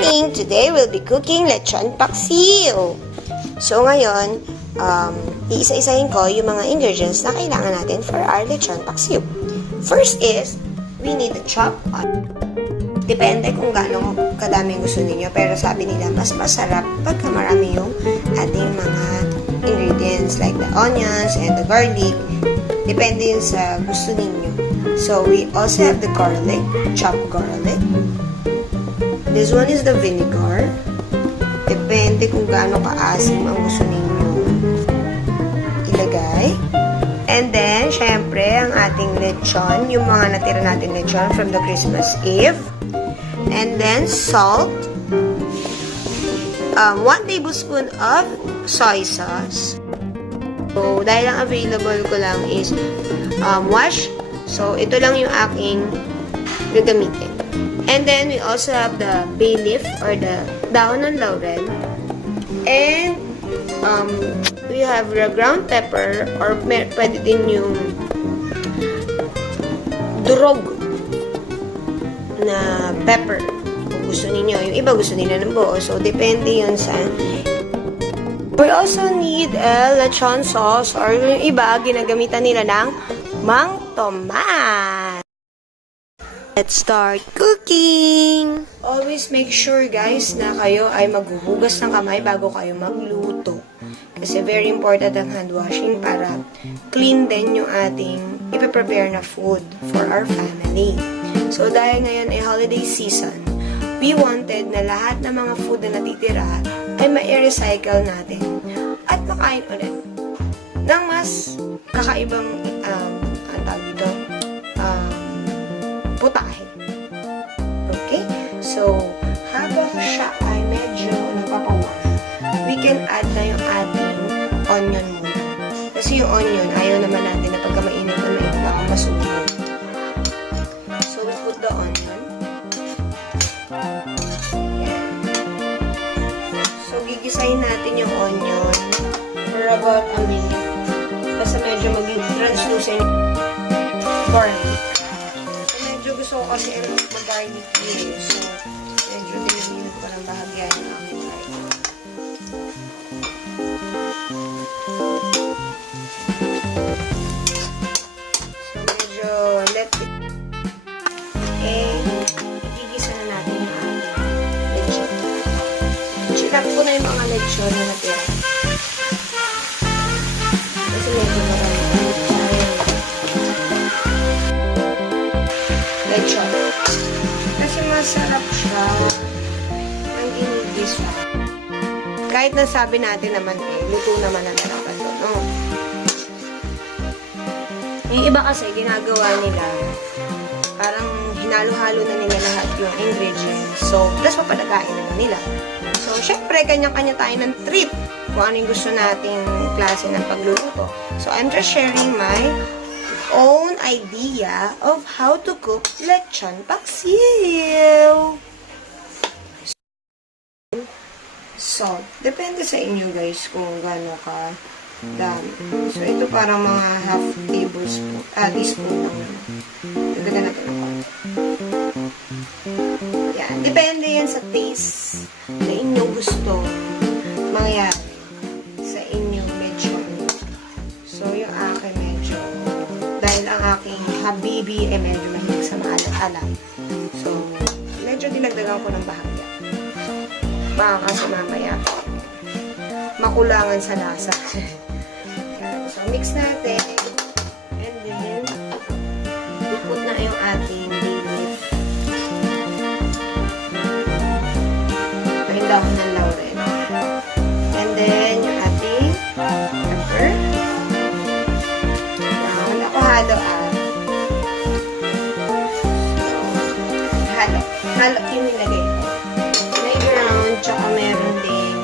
morning! Today we'll be cooking Lechon Paksiw. So ngayon, iisa-isahin ko yung mga ingredients na kailangan natin for our Lechon Paksiw. First is, we need a chop onion. Depende kung gaano kadami gusto niyo, pero sabi nila mas masarap pagka marami yung ating mga ingredients like the onions and the garlic. Depende yun sa gusto ninyo. So we also have the garlic, chopped garlic. This one is the vinegar. Depende kung gaano kaasim ang gusto ninyo ilagay. And then, syempre, ang ating lechon, yung mga natira natin lechon from the Christmas Eve. And then, salt. 1 tablespoon of soy sauce. So, dahil ang available ko lang is wash. So, ito lang yung aking gagamitin. And then, we also have the bay leaf or the dahon ng laurel. And, we have the ground pepper or pwede din yung durog na pepper. Kung gusto niyo. Yung iba gusto nila ng buo. So, depende yun sa... We also need a lechon sauce or yung iba, ginagamitan nila ng mang tomas. Let's start cooking! Always make sure guys na kayo ay maghuhugas ng kamay bago kayo magluto. Kasi very important ang hand washing para clean din yung ating ipiprepare na food for our family. So dahil ngayon ay holiday season, we wanted na lahat ng mga food na natitira ay ma-recycle natin at makain ulit ng mas kakaibang ang tawag dito, putahe. Okay? So, habang siya ay medyo napapawarm, we can add na yung ating onion muna. Kasi yung onion, ayaw naman natin na pagka mainit na baka masunog. So, we put the onion. Yan. So, gigisahin natin yung onion for about a minute. Basta medyo maging translucent garlic. Gusto ko kasi mag-garlic yun. So, medyo dinilid ko ng bahagyan ng aking garlic. So, medyo let it. Igigisa na natin yung ating lechon. Chilap ko na yung mga lechon na natira. Kasi medyo marami. Lechon. Kasi masarap siya ang ginigisa. Kahit nasabi natin naman luto naman na talaga to, no? Yung iba kasi ginagawa nila parang hinalo-halo na nila lahat yung ingredients. So, plus papalagain na nila. So, syempre, kanya-kanya tayo ng trip kung ano yung gusto nating klase ng pagluluto. So, I'm just sharing my own idea of how to cook Lechon Paksiw. Salt. Depende sa inyo guys kung gaano ka dami. So, ito parang mga half tablespoon, teaspoon lang naman. Dagdagan natin ng konti. Yan. Depende yan sa taste na inyong gusto mangyari sa inyong lechon. So, yung akin medyo dahil ang aking habibi ay medyo mahilig sa maalat-alat. So, medyo dinagdagan ko ng bahagya. Baka kasi mamaya makulangan sa lasa. So, mix natin. And then, iput na yung ating bay leaf. Ito yung dahon ng laurel. And then, yung ating pepper. Halo halo yung nilagay ko. May ground, tsaka meron din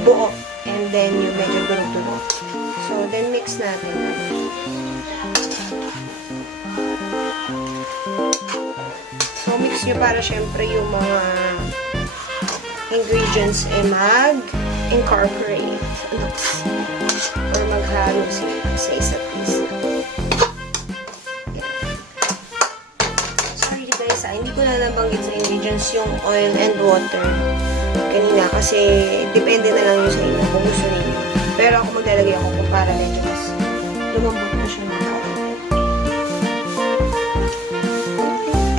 buo. And then yung medyo durog-durog. So, then mix natin. So, mix nyo para syempre yung mga ingredients ay mag-incorporate or maghalo sila sa isa't isa. Hindi ko na nabanggit sa ingredients yung oil and water kanina kasi depende na lang yun sa inyo kung gusto niyo. Pero ako maglalagay ako kung para medyo mas lumambot na siya ng kaunti.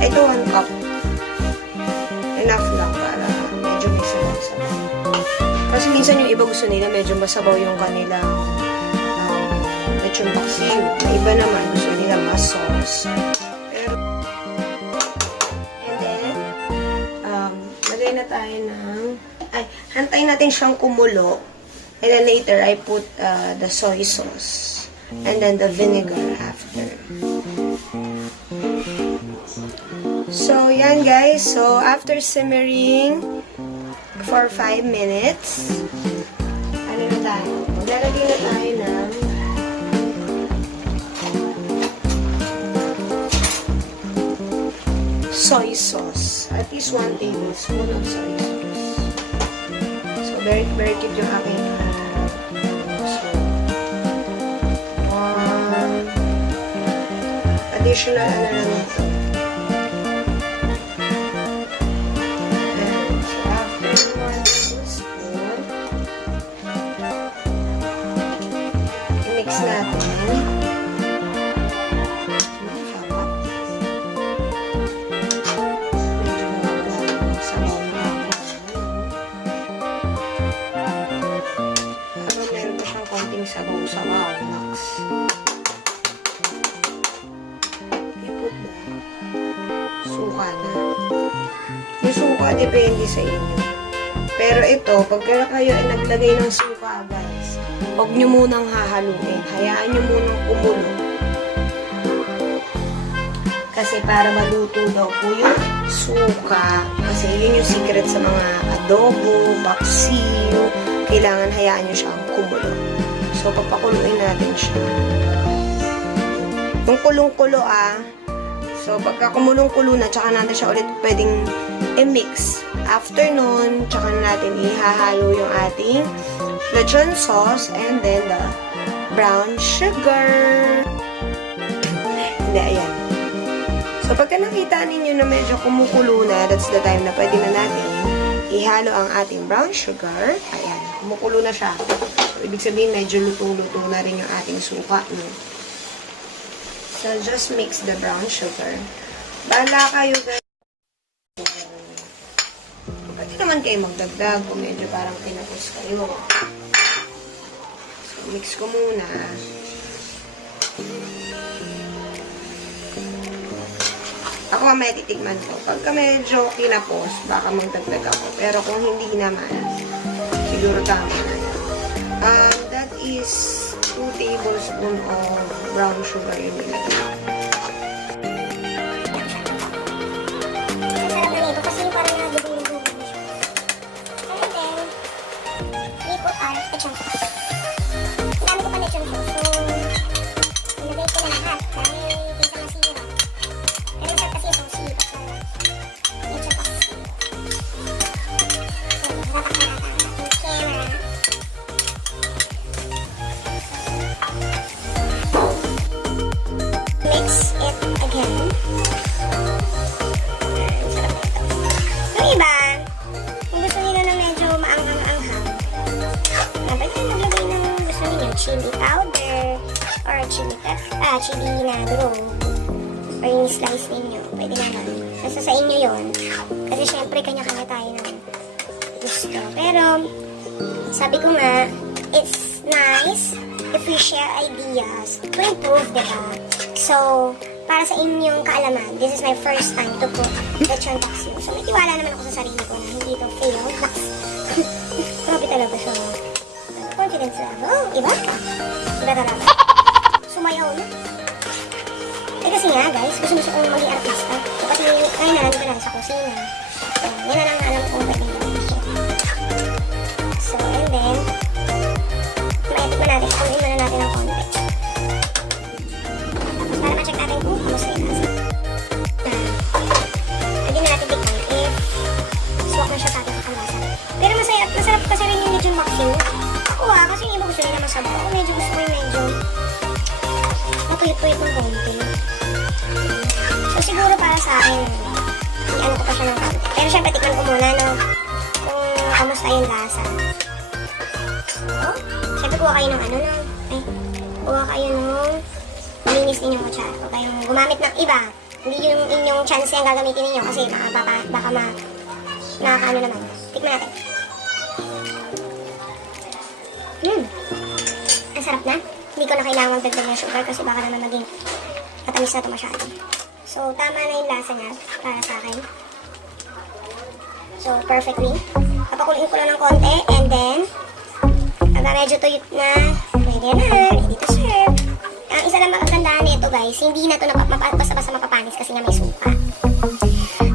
Ito 1 cup. Enough lang para medyo may sabaw-sabaw. Kasi minsan yung iba gusto nila medyo masabaw yung kanila lechon paksiw. Yung iba naman gusto nila mas sauce. Pero, and then, lagay na tayo ng, hantayin natin siyang kumulo. And then later, I put the soy sauce. And then the vinegar after. So, yan guys. So, after simmering for 5 minutes, ano na tayo? Maglalagay na tayo ng soy sauce. At least 1 tablespoon of soy sauce. So, very, very cute yung aking additional ano lang ito. And so, after 1 tablespoon, i-mix natin. Sabaw-sabaw, max. I-put na. Suka na. Yung suka, depende sa inyo. Pero ito, pagka kayo ay naglagay ng suka, guys, huwag nyo munang hahaluin. Hayaan nyo munang kumulo. Kasi para maluto daw po yung suka. Kasi yun yung secret sa mga adobo, paksiw. Kailangan hayaan nyo siyang kumulo. So, papakuluin natin siya. Yung kulong-kulo So, pagka kumulong-kulo na, tsaka natin siya ulit pwedeng i-mix. After nun, tsaka natin ihahalo yung ating lechon sauce and then the brown sugar. Hindi, ayan. So, pagka nakita ninyo na medyo kumukulo na, that's the time na pwede na natin ihalo ang ating brown sugar. Ayan, kumukulo na siya. Ibig sabihin, medyo luto-luto na rin yung ating suka, no? So, just mix the brown sugar. Bahala kayo, guys. Pwede naman kayo magdagdag kung medyo parang pinapos kayo. So, mix ko muna. Ako mamaya titigman ko. Pagka medyo kinapos, baka magdagdag ako. Pero kung hindi naman, siguro tama na. That is 2 tablespoons of brown sugar yung nilagay. Sarap na nito kasi parang nagagawin mo siya. And then, we put our lechon sauce. Ang dami ko pa lechon sauce. So, nilagay ko na lahat. Dahil kinsa masira. Pero masarap kasi yung sauce. Lechon paksiw. So, dapat na natin yung camera. Mix it again. Sarap nito. Yung iba, kung gusto nila na medyo maanghang-anghang, dapat kayo maglagay ng gusto niyo, chili powder, or chili na durog, or yung slice ninyo. Pwede naman. Basta sa inyo yon. Kasi syempre, kanya-kanya tayo ng gusto. Pero, sabi ko nga, it's nice if we share ideas to improve, diba? So, para sa inyong kaalaman, this is my first time to cook lechon paksiw. So, may tiwala naman ako sa sarili ko na hindi ito fail. Grabe talaga siya. Confidence level. Oh, iba? Iba talaga. Sumayaw na. Eh kasi nga, guys, gusto kong maging artista. So, kasi ngayon na lang, di ba sa kusina. So, yan na lang alam ko kung pwede natin siya. So, and then, maitik mo natin. Kunin muna natin ang konti. Para ma-check natin kung kamusta yung lasa. Pwede na natin tikman if swak na siya sa ating kalasa. Pero masarap kasi rin yung lechon paksiw. Ako kasi yung iba gusto nila masabaw. Ako medyo gusto ko yung medyo matuyot-tuyot ng konti. So siguro para sa akin, I-ano ko pa siya ng konti. Pero syempre, tikman ko muna, no? Kung kamusta yung lasa. Oh, syempre, kuha kayo ng ano, no? Ay, kuha kayo ng malinis ninyong kutsara. Huwag kayong gumamit ng iba. Hindi yung inyong chance yung gagamitin ninyo kasi baka nakakaano naman. Tikman natin. Ang sarap na. Hindi ko na kailangan magdagdag ng sugar kasi baka naman maging matamis na ito masyado. So, tama na yung lasa niya para sa akin. So, perfectly. Papakuloyin ko lang ng konti and then pag medyo tuyot na, pwede na, ready to serve. Ang isa lang makagandaan nito guys, hindi na ito basta-basta mapapanis kasi nga may suka.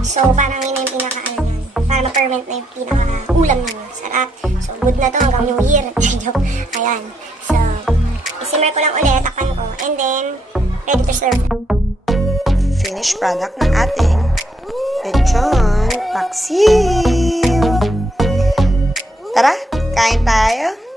So, parang yun na yung pinaka-ano yan. Para ma-ferment na yung pinaka-ulam nyo. Sarap. So, good na to hanggang New Year. Ayan. So, isimmer ko lang ulit, takpan ko, and then, ready to serve. Finished product ng ating Lechon Paksiw. Tara, kain tayo.